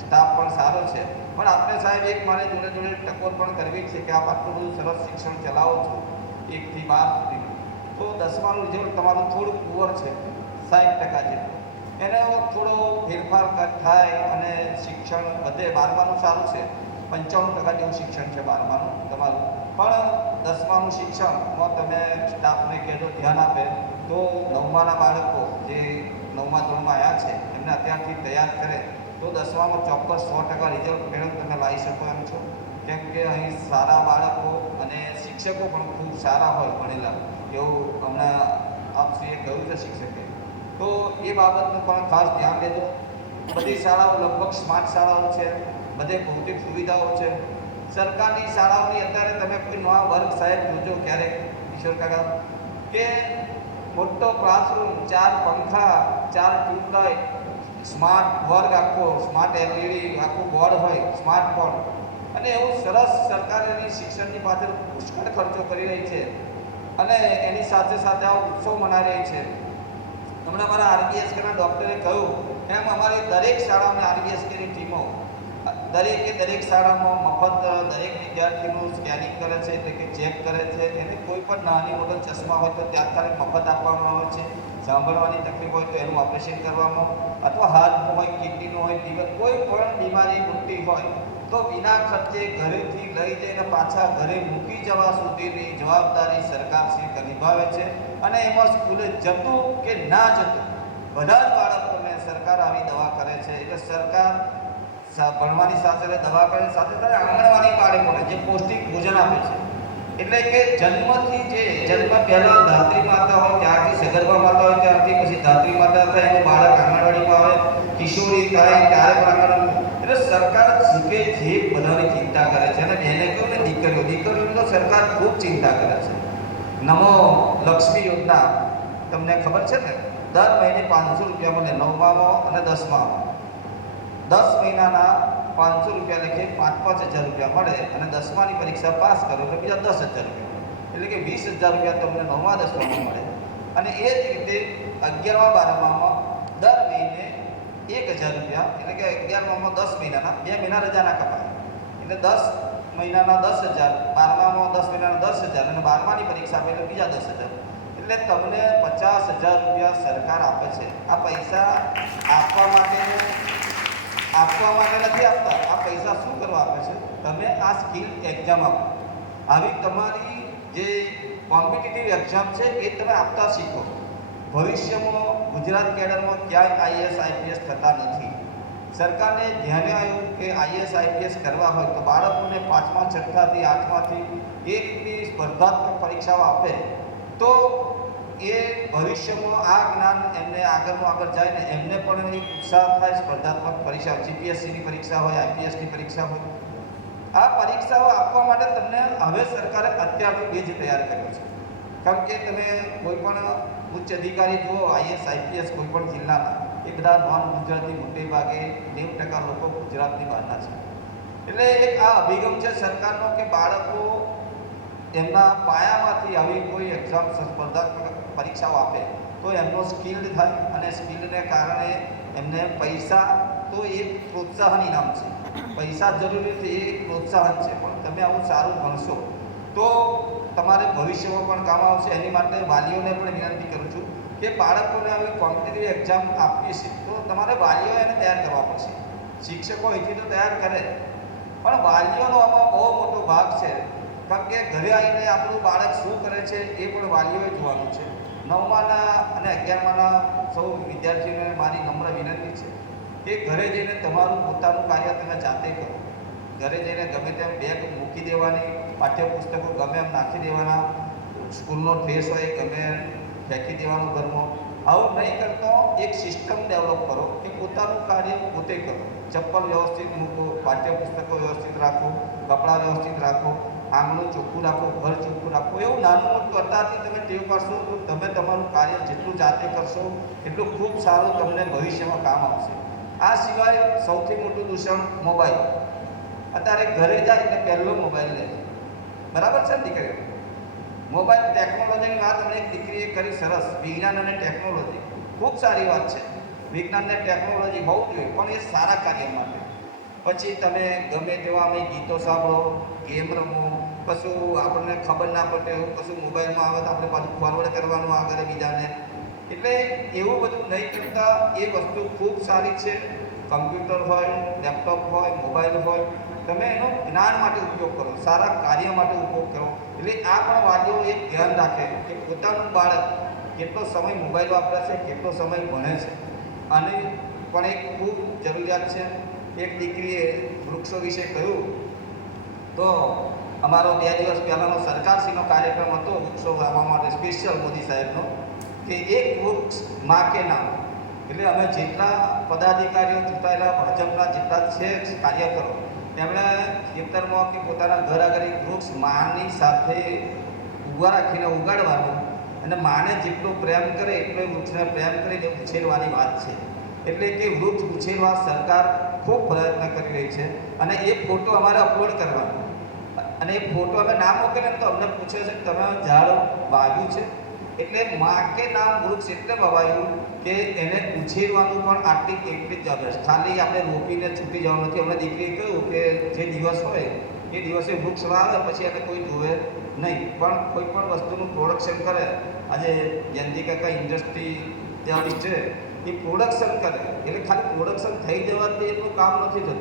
સ્ટાફ પણ સારો છે, પણ આપણે સાહેબ એક મારે જોડે જોડે ટકોર પણ કરવી છે કે આપ આટલું બધું સરસ શિક્ષણ ચલાવો છો 1 થી 12 સુધી, તો 10માનું રિઝલ્ટ તમારું થોડું પુઅર છે, 60% જેટલું. એને થોડો ફેરફાર થાય અને શિક્ષણ વધે. 12માનું સારું છે, 95% જેવું શિક્ષણ છે 12માનું તમારું, પણ 10માનું શિક્ષણમાં તમે સ્ટાફને કહેજો ધ્યાન આપે તો 9માના બાળકો જે 9મા ધોરણમાં આવ્યા છે એમને અત્યારથી તૈયાર કરે તો 10મામાં ચોક્કસ 100% રિઝલ્ટ મેળવ તમે લાવી શકો એમ છો. કેમ કે અહીં સારા બાળકો અને શિક્ષકો પણ ખૂબ સારા હોય ભણેલા, એવું હમણાં આપશ્રીએ કહ્યું છે શિક્ષકે. તો એ બાબતનું પણ ખાસ ધ્યાન દેજો. બધી શાળાઓ લગભગ સ્માર્ટ શાળાઓ છે, બધે ભૌતિક સુવિધાઓ છે. સરકારની શાળાઓની અત્યારે તમે કોઈ નવા વર્ગ સાહેબ જોજો ક્યારેક કિશોર કાકા, કે મોટો ક્લાસરૂમ, 4 પંખા, 4 ટ્યુબલાઇટ, સ્માર્ટ વર્ગ આખો, સ્માર્ટ LED આખું બોર્ડ હોય, સ્માર્ટ બોર્ડ, અને એવું સરસ સરકારે એની શિક્ષણની પાછળ પુષ્કળ ખર્ચો કરી રહી છે અને એની સાથે સાથે આ ઉત્સવ મનાવી રહી છે. હમણાં મારા RBSKના ડૉક્ટરે કહ્યું એમ અમારી દરેક શાળાઓની RBSKની ટીમો દરેક શાળામાં મફત દરેક વિદ્યાર્થીનું સ્કેનિંગ કરે છે, એટલે કે ચેક કરે છે. એને કોઈ પણ નાની મોટો ચશ્મા હોય તો તાત્કાલિક મફત આપવામાં આવે છે. સાંભળવાની તકલીફ હોય તો એનું ઓપરેશન કરવામાં, અથવા હાર્ટનું હોય, કિડનીનું હોય, લીવર, કોઈ પણ બીમારી મોટી હોય તો વિના ખર્ચે ઘરેથી લઈ જઈને પાછા ઘરે મૂકી જવા સુધીની જવાબદારી સરકારશ્રી નિભાવે છે. અને એમાં સ્કૂલે જતું કે ના જતું બધા જ બાળકોને સરકાર આવી દવા કરે છે. એટલે સરકાર ભણવાની સાથે દવા કરે, સાથે સાથે આંગણવાડી બાળકોને જે પૌષ્ટિક ભોજન આપે છે. એટલે કે જન્મથી જન્મ પહેલાં ધાત્રી માતા હોય, ત્યારથી સગર્ભા માતા હોય, ત્યારથી પછી ધાત્રી માતા થાય, એનું બાળક આંગણવાડીમાં આવે, કિશોરી થાય ત્યારે પણ આંગણવાડી. એટલે સરકાર જીવે જે બધાની ચિંતા કરે છે. અને બેને કહ્યું ને દીકરીઓની તો સરકાર ખૂબ ચિંતા કરે છે. નમો લક્ષ્મી યોજના તમને ખબર છે ને, દર મહિને 500 રૂપિયા મળે 9મામાં અને 10મામાં. 10 મહિનાના 500 રૂપિયા લખે 5,000 રૂપિયા મળે, અને 10માની પરીક્ષા પાસ કરો એટલે બીજા 10,000 રૂપિયા, એટલે કે 20,000 રૂપિયા તમને 9મા 10મામાં મળે. અને એ જ રીતે 11મા 12મામાં દર મહિને 1,000 રૂપિયા, એટલે કે 11મામાં 10 મહિનાના 2 મહિના રજાના કપાય, એટલે 10 મહિનાના 10,000, 12મામાં 10 મહિનાના 10,000, અને 12માની પરીક્ષા આપે એટલે બીજા 10,000. એટલે તમને 50,000 રૂપિયા સરકાર આપે છે. આ પૈસા આપવા માટે નથી આપતા. આ પૈસા શું કરવા આપે છે? તમે આ સ્કિલ એક્ઝામ આપો, આવી તમારી જે કોમ્પિટિટિવ એક્ઝામ છે એ તમે આપતા શીખો. ભવિષ્યમાં ગુજરાત કેડરમાં ક્યાંય IAS IPS થતા નથી. સરકારને ધ્યાને આવ્યું કે IAS IPS કરવા હોય તો બાળકોને 5મા 6ઠાથી 8માથી એ રીતની સ્પર્ધાત્મક પરીક્ષાઓ આપે તો એ ભવિષ્યમાં આ જ્ઞાન એમને આગળ જાય ને એમને પણ એક ઉત્સાહ થાય. સ્પર્ધાત્મક પરીક્ષા, GPSCની પરીક્ષા હોય, IPSની પરીક્ષા હોય, આ પરીક્ષાઓ આપવા માટે તમને હવે સરકારે અત્યારથી બેઝ તૈયાર કર્યો છે. કારણ કે તમે કોઈ પણ ઉચ્ચ અધિકારી જુઓ IAS IPS કોઈ પણ જિલ્લાના, એ બધા નોન ગુજરાતી મોટે ભાગે 90% લોકો ગુજરાતની બહારના છે. એટલે એક આ અભિગમ છે સરકારનો કે બાળકો એમના પાયામાંથી આવી કોઈ એક્ઝામ સ્પર્ધાત્મક પરીક્ષાઓ આપે તો એમનો સ્કિલ્ડ થાય, અને સ્કિલને કારણે એમને પૈસા તો એક પ્રોત્સાહન ઇનામ છે. પૈસા જરૂરી છે, એ પ્રોત્સાહન છે, પણ તમે આવું સારું ભણશો તો તમારે ભવિષ્યમાં પણ કામ આવશે. એની માટે વાલીઓને પણ વિનંતી કરું છું કે બાળકોને આવી કોમ્પિટિટિવ એક્ઝામ આપવી છે તો તમારે વાલીઓ એને તૈયાર કરવા પડશે. શિક્ષકો અહીંથી તો તૈયાર કરે, પણ વાલીઓનો આમાં બહુ મોટો ભાગ છે કારણ કે ઘરે આવીને આપણું બાળક શું કરે છે એ પણ વાલીઓએ જોવાનું છે. 9માના અને 11માના સૌ વિદ્યાર્થીઓને મારી નમ્ર વિનંતી છે કે ઘરે જઈને તમારું પોતાનું કાર્ય તમે જાતે કરો. ઘરે જઈને ગમે તેમ બેગ મૂકી દેવાની, પાઠ્યપુસ્તકો ગમે એમ નાખી દેવાના, સ્કૂલનો ડ્રેસ હોય ગમે ફેંકી દેવાનું ઘરમાં. આવું નહીં કરતો એક સિસ્ટમ ડેવલપ કરો કે પોતાનું કાર્ય પોતે કરો. ચપ્પલ વ્યવસ્થિત મૂકો, પાઠ્યપુસ્તકો વ્યવસ્થિત રાખો, કપડાં વ્યવસ્થિત રાખો, આંગણું ચોખ્ખું રાખો, ઘર ચોખ્ખું રાખો. એવું નાનું મોટું અત્યારથી તમે ટેવ પાડશો તો તમે તમારું કાર્ય જેટલું જાતે કરશો એટલું ખૂબ સારું તમને ભવિષ્યમાં કામ આવશે. આ સિવાય સૌથી મોટું દૂષણ મોબાઈલ. અત્યારે ઘરે જાય એટલે પહેલો મોબાઈલ લે, બરાબર છે ને દીકરીઓ? મોબાઈલ ટેકનોલોજીની વાત મને એક દીકરીએ કરી સરસ. વિજ્ઞાન અને ટેકનોલોજી ખૂબ સારી વાત છે. વિજ્ઞાન અને ટેકનોલોજી બહુ જોઈએ, પણ એ સારા કાર્ય માટે. પછી તમે ગમે તેવા અમે ગીતો સાંભળો, ગેમ રમો, કશું આપણને ખબર ના પડે એવું કશું મોબાઈલમાં આવે તો આપણે પાછું ફોરવર્ડ કરવાનું આગળ બીજાને. એટલે એવું બધું નહીં કરતા એ વસ્તુ ખૂબ સારી છે. કમ્પ્યુટર હોય, લેપટોપ હોય, મોબાઈલ હોય, તમે એનો જ્ઞાન માટે ઉપયોગ કરો, સારા કાર્ય માટે ઉપયોગ કરો. એટલે આ પણ વાલીઓ એક ધ્યાન રાખે કે પોતાનું બાળક કેટલો સમય મોબાઈલ વાપરે છે, કેટલો સમય ભણે છે. અને પણ એક ખૂબ જરૂરિયાત છે. એક દીકરીએ વૃક્ષો વિશે કહ્યું તો અમારો 2 દિવસ પહેલાંનો સરકારશ્રીનો કાર્યક્રમ હતો વૃક્ષો વાવવા માટે સ્પેશિયલ મોદી સાહેબનો, કે એક વૃક્ષ માં કે નામ. એટલે અમે જેટલા પદાધિકારીઓ ચૂંટાયેલા ભાજપના જેટલા છે કાર્યકરો, તેમણે ખેતરમાં કે પોતાના ઘર આગળ એક વૃક્ષ માની સાથે ઊભા રાખીને ઉગાડવાનું અને માને જેટલો પ્રેમ કરે એટલો વૃક્ષને પ્રેમ કરીને ઉછેરવાની વાત છે. એટલે કે વૃક્ષ ઉછેરવા સરકાર ખૂબ પ્રયત્ન કરી રહી છે. અને એ ફોટો અમારે અપલોડ કરવાનો, અને એ ફોટો અમે ના મોકલીએ તો અમને પૂછે છે કે તમે ઝાડ વાવ્યું છે. એટલે માં કે નામ વૃક્ષ એટલે વવાયું કે એને ઉછેરવાનું પણ એટલી જ જરૂર છે. ખાલી આપણે રોપીને છૂટી જવાનું નથી. અમને દીકરીએ કહ્યું કે જે દિવસ હોય એ દિવસે વૃક્ષ વાવે પછી એને કોઈ જુએ નહીં, પણ કોઈ પણ વસ્તુનું પ્રોડક્શન કરે. આજે જયંતિ કાકા ઇન્ડસ્ટ્રી ત્યાં છે, એ પ્રોડક્શન કરે એટલે ખાલી પ્રોડક્શન થઈ જવાથી એટલું કામ નથી થતું.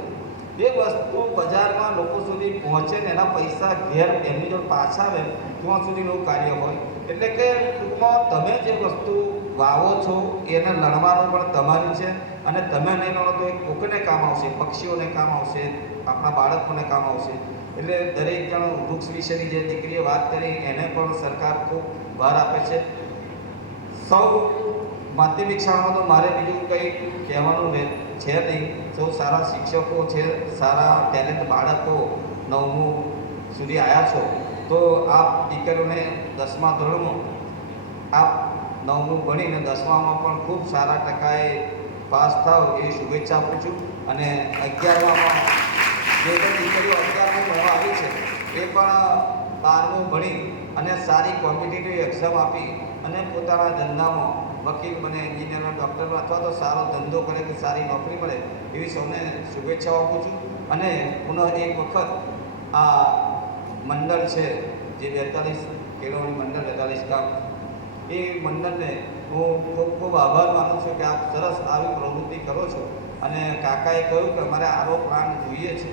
એ વસ્તુ બજારમાં લોકો સુધી પહોંચે ને એના પૈસા ઘેર એમની જોડે પાછા આવે ત્યાં સુધીનું કાર્ય હોય. એટલે કે ટૂંકમાં તમે જે વસ્તુ વાવો છો એને લણવાનું પણ તમારી છે. અને તમે નહીં લણો તો એ કોકને કામ આવશે, પક્ષીઓને કામ આવશે, આપણા બાળકોને કામ આવશે. એટલે દરેક જણ વૃક્ષ વિશેની જે દીકરીએ વાત કરી એને પણ સરકાર ખૂબ ભાર આપે છે. સૌ માધ્યમિક શાળામાં તો મારે બીજું કંઈ કહેવાનું છે નહીં. સૌ સારા શિક્ષકો છે, સારા ટેલેન્ટ બાળકો 9મું સુધી આવ્યા છો, તો આપ દીકરીઓને 10મા ધોરણમાં આપ 9મું ભણીને 10મામાં પણ ખૂબ સારા ટકાએ પાસ થાવ એ શુભેચ્છા આપું છું. અને 11મામાં જે પણ દીકરીઓ 11મું ભણવા આવી છે એ પણ 12મું ભણી અને સારી કોમ્પિટિટિવ એક્ઝામ આપી અને પોતાના ધંધામાં વકીલ બને, એન્જિનિયર, ડૉક્ટર અથવા તો સારો ધંધો કરે કે સારી નોકરી મળે એવી સૌને શુભેચ્છાઓ આપું છું. અને પુનઃ એક વખત આ મંડળ છે જે 42 કેળવણી મંડળ 42 ગામ, એ મંડળને હું ખૂબ ખૂબ આભાર માનું છું કે આપ સરસ આવી પ્રવૃત્તિ કરો છો. અને કાકાએ કહ્યું કે અમારે આરો પ્લાન જોઈએ છે.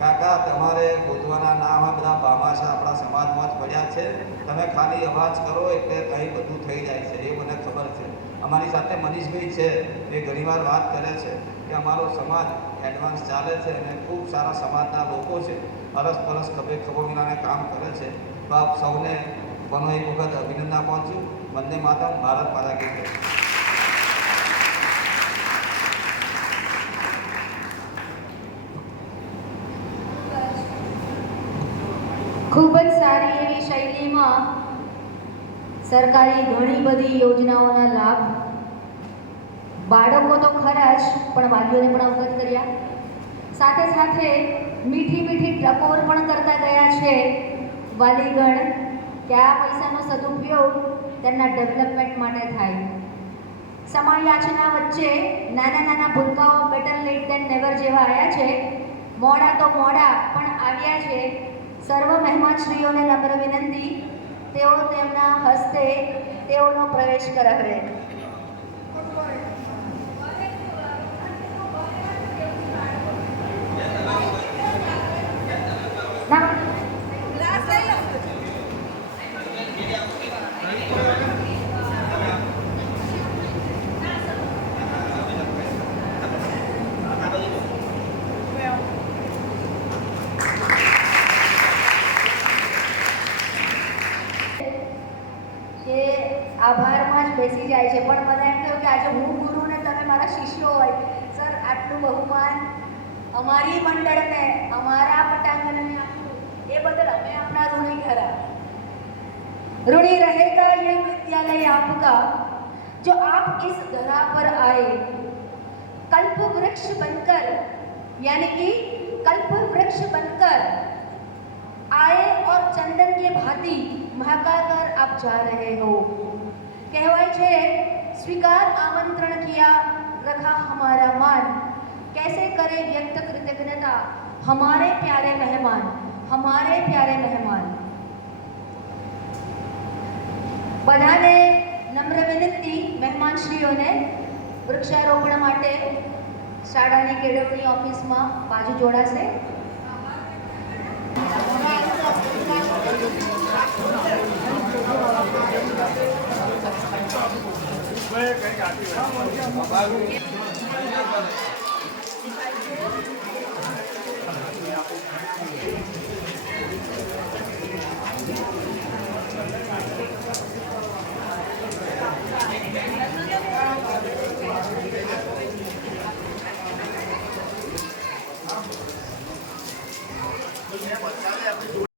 કાકા તમારે ગોતવાના ના હોય, બધા ભામાશા આપણા સમાજમાં જ પડ્યા છે. તમે ખાલી અવાજ કરો એટલે કંઈ બધું થઈ જાય છે, એ મને ખબર છે. અમારી સાથે મનીષભાઈ છે, એ ઘણીવાર વાત કરે છે કે અમારો સમાજ એડવાન્સ ચાલે છે અને ખૂબ સારા સમાજના લોકો છે, અરસપરસ ખભે ખભો મિલાને કામ કરે છે. તો આપ સૌને પણ એક વખત અભિનંદન આપું છું. વંદે માતરમ, ભારત માતા કી જય. ખૂબ જ સારી એવી શૈલીમાં સરકારી ઘણી બધી યોજનાઓના લાભ બાળકો તો ખરા જ પણ વાલીઓને પણ અવગત કર્યા. સાથે સાથે મીઠી મીઠી ટકોર પણ કરતા ગયા છે વાલીગણ કે આ પૈસાનો સદુપયોગ તેમના ડેવલપમેન્ટ માટે થાય. સમય યાચના વચ્ચે નાના નાના ભૂલકાઓ બેટર લેટ દેન નેવર જેવા આવ્યા છે. મોડા તો મોડા પણ આવ્યા છે. સર્વ મહેમાનશ્રીઓને નમ્ર વિનંતી, તેઓ તેમના હસ્તે તેઓનો પ્રવેશ કરાવે. ના બેસી જાય છે, પણ મને એમ થયું કે આજે હું ગુરુ ને તમે મારા શિષ્યો હોય. સર, આટલું બહુમાન અમારી મંડળને, અમારા પટાંગણને આપ્યું, એ બદલ અમે આપના ઋણી ખરા. ऋणी रहेगा ये विद्यालय आपका जो आप इस धरा पर आए, कल्प वृक्ष बनकर, यानी कि कल्प वृक्ष बनकर आए और चंदन के भांति महका कर आप जा रहे हो. कहवाय छे, स्वीकार आमंत्रण किया, रखा हमारा मान, कैसे करे व्यक्त कृतज्ञता हमारे प्यारे मेहमान, हमारे प्यारे मेहमान. બધાને નમ્ર વિનંતી, મહેમાનશ્રીઓને વૃક્ષારોપણ માટે શાળાની કેળવણી ઓફિસમાં બાજુ જોડાશે. કંઈક આપી